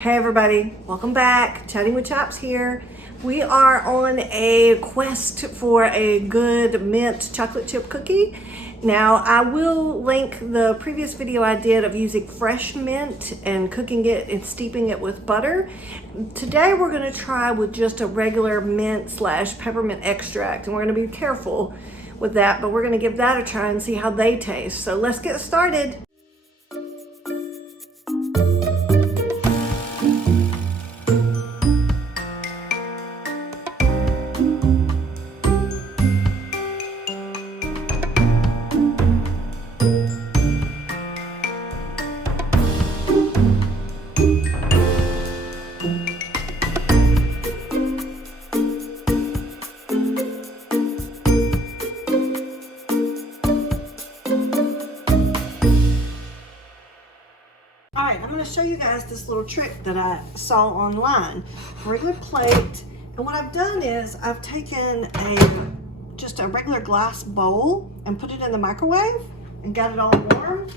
Hey everybody, welcome back. Chatting with Chops here. We are on a quest for a good mint chocolate chip cookie. Now I will link the previous video I did of using fresh mint and cooking it and steeping it with butter. Today we're going to try with just a regular mint / peppermint extract, and we're going to be careful with that, but we're going to give that a try and see how they taste. So let's get started. Alright, I'm going to show you guys this little trick that I saw online. Regular plate, and what I've done is I've taken just a regular glass bowl and put it in the microwave and got it all warm.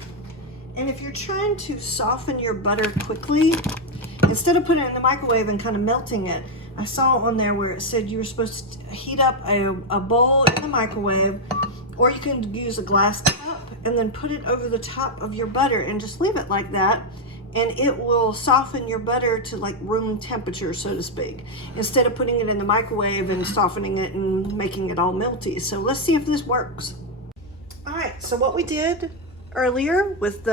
And if you're trying to soften your butter quickly, instead of putting it in the microwave and kind of melting it, I saw on there where it said you were supposed to heat up a bowl in the microwave, or you can use a glass cup and then put it over the top of your butter and just leave it like that, and it will soften your butter to like room temperature, so to speak, instead of putting it in the microwave and softening it and making it all melty. So let's see if this works. All right, so what we did earlier with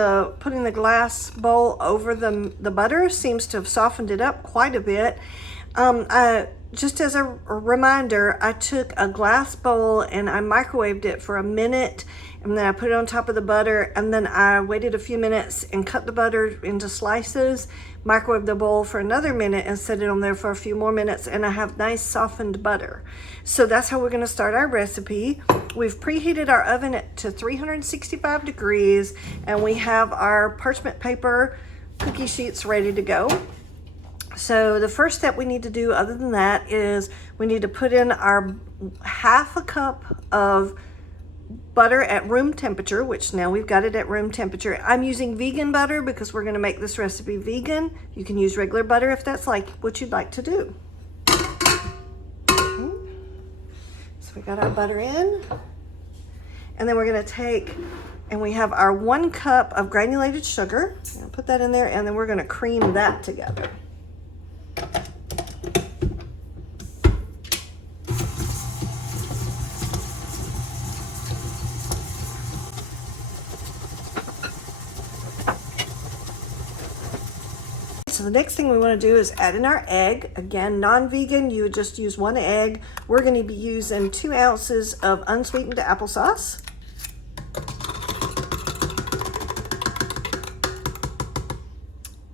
putting the glass bowl over the butter seems to have softened it up quite a bit. Just as a reminder, I took a glass bowl and I microwaved it for a minute, and then I put it on top of the butter, and then I waited a few minutes and cut the butter into slices, microwaved the bowl for another minute and set it on there for a few more minutes, and I have nice softened butter. So that's how we're going to start our recipe. We've preheated our oven to 365 degrees, and we have our parchment paper cookie sheets ready to go. So the first step we need to do other than that is we need to put in our half a cup of butter at room temperature, which now we've got it at room temperature. I'm using vegan butter because we're going to make this recipe vegan. You can use regular butter if that's like what you'd like to do. Okay. So we got our butter in, and then we're going to take, and we have our 1 cup of granulated sugar. I'll put that in there, and then we're going to cream that together. So the next thing we want to do is add in our egg. Again, non-vegan, you would just use 1 egg. We're going to be using 2 ounces of unsweetened applesauce.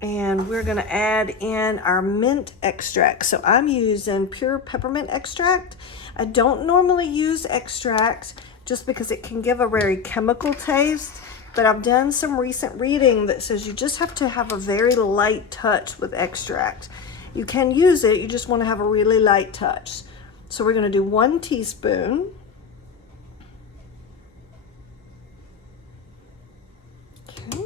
And we're going to add in our mint extract. So I'm using pure peppermint extract. I don't normally use extract just because it can give a very chemical taste. But I've done some recent reading that says you just have to have a very light touch with extract. You can use it, you just want to have a really light touch. So we're going to do 1 teaspoon. Okay.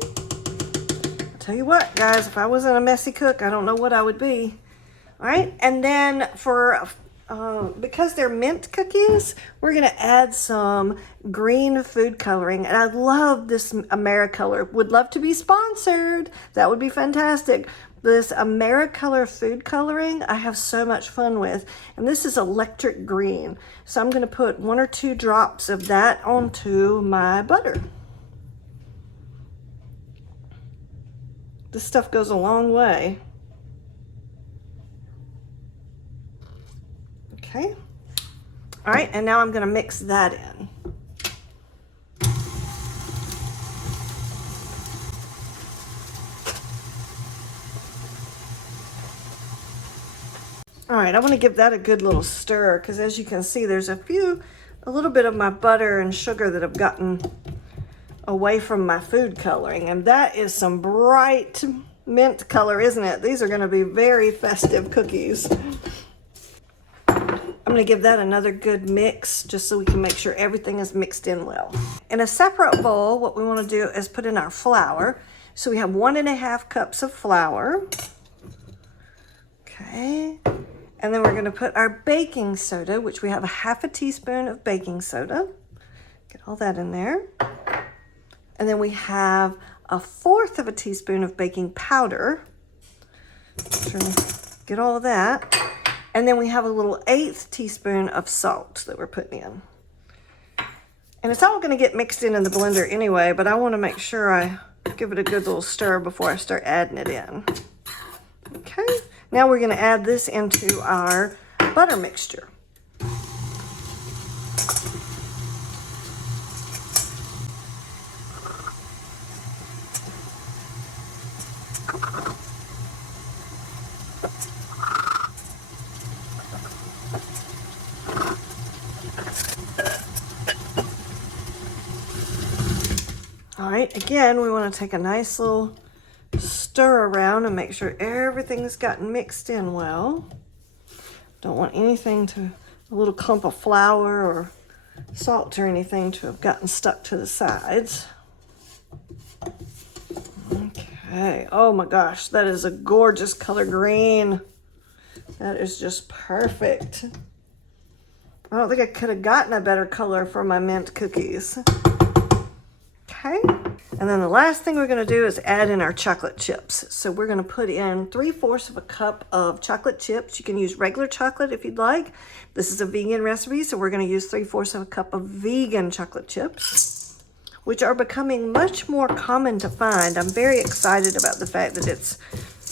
I'll tell you what, guys, if I wasn't a messy cook, I don't know what I would be. All right, and then because they're mint cookies, we're going to add some green food coloring. And I love this AmeriColor. Would love to be sponsored. That would be fantastic. This AmeriColor food coloring, I have so much fun with. And this is electric green. So I'm going to put 1 or 2 drops of that onto my butter. This stuff goes a long way. Okay. All right, and now I'm going to mix that in. All right, I want to give that a good little stir because, as you can see, there's a little bit of my butter and sugar that have gotten away from my food coloring, and that is some bright mint color, isn't it? These are going to be very festive cookies. I'm going to give that another good mix just so we can make sure everything is mixed in well. In a separate bowl, what we want to do is put in our flour. So we have 1.5 cups of flour. And then we're going to put our baking soda, which we have a half a teaspoon of baking soda. Get all that in there. And then we have a 1/4 of a teaspoon of baking powder. Get all of that. And then we have a little 1/8 teaspoon of salt that we're putting in. And it's all going to get mixed in the blender anyway, but I want to make sure I give it a good little stir before I start adding it in. Okay, now we're going to add this into our butter mixture. All right, again, we want to take a nice little stir around and make sure everything's gotten mixed in well. Don't want anything to, a little clump of flour or salt or anything to have gotten stuck to the sides. Okay, oh my gosh, that is a gorgeous color green. That is just perfect. I don't think I could have gotten a better color for my mint cookies. Okay, and then the last thing we're going to do is add in our chocolate chips. So we're going to put in 3/4 of a cup of chocolate chips. You can use regular chocolate if you'd like. This is a vegan recipe, so we're going to use 3/4 of a cup of vegan chocolate chips, which are becoming much more common to find. I'm very excited about the fact that it's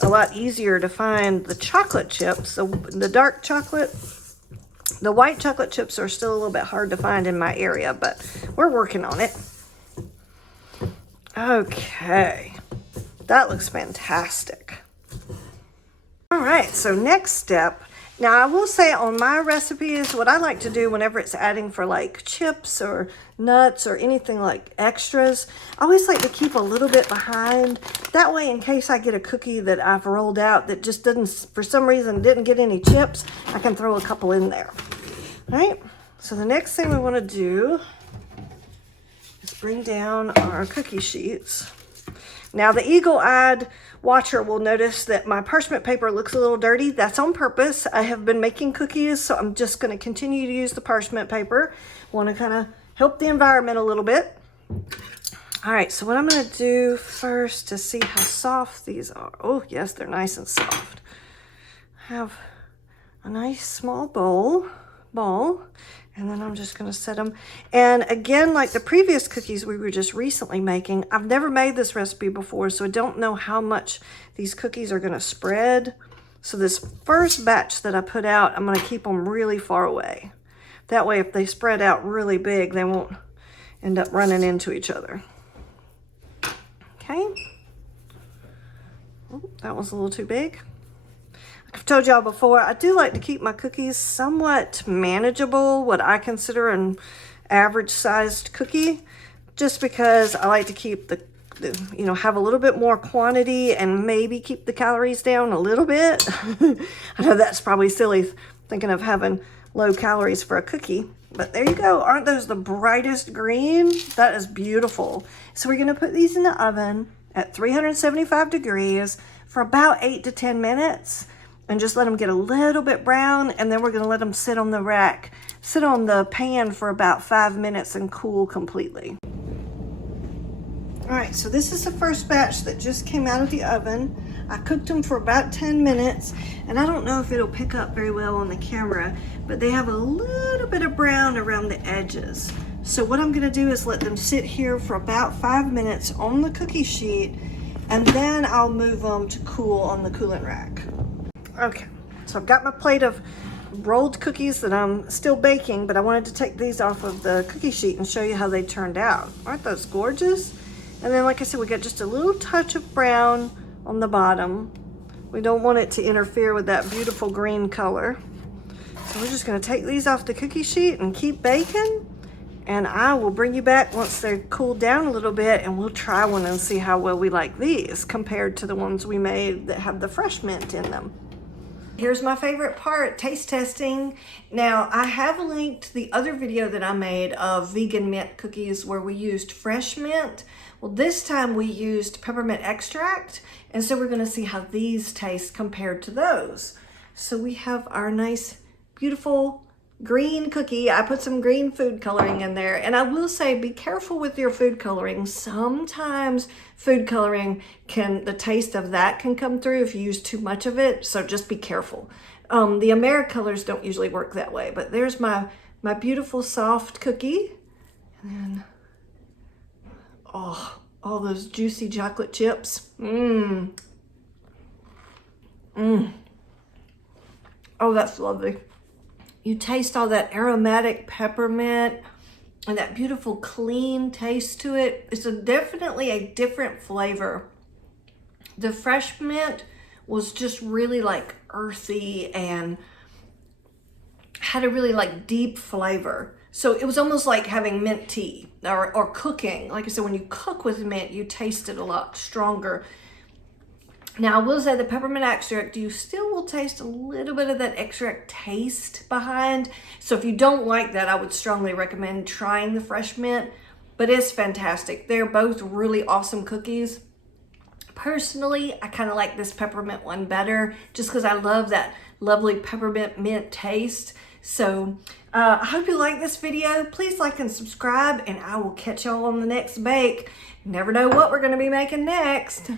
a lot easier to find the chocolate chips. The dark chocolate, the white chocolate chips are still a little bit hard to find in my area, but we're working on it. Okay, that looks fantastic. All right, so next step. Now I will say on my recipes, what I like to do whenever it's adding for like chips or nuts or anything like extras, I always like to keep a little bit behind. That way, in case I get a cookie that I've rolled out that just didn't, for some reason, didn't get any chips, I can throw a couple in there. All right, so the next thing we want to do, bring down our cookie sheets. Now the eagle-eyed watcher will notice that my parchment paper looks a little dirty. That's on purpose. I have been making cookies, so I'm just going to continue to use the parchment paper. Want to kind of help the environment a little bit. All right, so what I'm going to do first to see how soft these are. Oh yes, they're nice and soft. I have a nice small ball. And then I'm just going to set them. And again, like the previous cookies we were just recently making, I've never made this recipe before, so I don't know how much these cookies are going to spread. So this first batch that I put out, I'm going to keep them really far away. That way, if they spread out really big, they won't end up running into each other. Okay. Oh, that was a little too big. I've told y'all before, I do like to keep my cookies somewhat manageable, what I consider an average sized cookie, just because I like to keep the have a little bit more quantity and maybe keep the calories down a little bit. I know that's probably silly thinking of having low calories for a cookie, but there you go. Aren't those the brightest green? That is beautiful. So we're going to put these in the oven at 375 degrees for about 8 to 10 minutes. And just let them get a little bit brown, and then we're going to let them sit on the pan for about 5 minutes and cool completely. All right, so this is the first batch that just came out of the oven. I cooked them for about 10 minutes, and I don't know if it'll pick up very well on the camera, but they have a little bit of brown around the edges. So what I'm going to do is let them sit here for about 5 minutes on the cookie sheet, and then I'll move them to cool on the coolant rack. Okay, so I've got my plate of rolled cookies that I'm still baking, but I wanted to take these off of the cookie sheet and show you how they turned out. Aren't those gorgeous? And then, like I said, we got just a little touch of brown on the bottom. We don't want it to interfere with that beautiful green color. So we're just going to take these off the cookie sheet and keep baking. And I will bring you back once they're cooled down a little bit, and we'll try one and see how well we like these compared to the ones we made that have the fresh mint in them. Here's my favorite part, taste testing. Now, I have linked the other video that I made of vegan mint cookies where we used fresh mint. Well, this time we used peppermint extract, and so we're gonna see how these taste compared to those. So we have our nice, beautiful green cookie. I put some green food coloring in there. And I will say, be careful with your food coloring. Sometimes food coloring the taste of that can come through if you use too much of it. So just be careful. The Americolors don't usually work that way, but there's my beautiful soft cookie. And then, oh, all those juicy chocolate chips. Oh, that's lovely. You taste all that aromatic peppermint and that beautiful clean taste to it. It's definitely a different flavor. The fresh mint was just really like earthy and had a really like deep flavor. So it was almost like having mint tea or cooking. Like I said, when you cook with mint, you taste it a lot stronger. Now, I will say the peppermint extract, you still will taste a little bit of that extract taste behind. So if you don't like that, I would strongly recommend trying the fresh mint, but it's fantastic. They're both really awesome cookies. Personally, I kind of like this peppermint one better just because I love that lovely peppermint mint taste. So I hope you like this video. Please like and subscribe, and I will catch y'all on the next bake. You never know what we're going to be making next.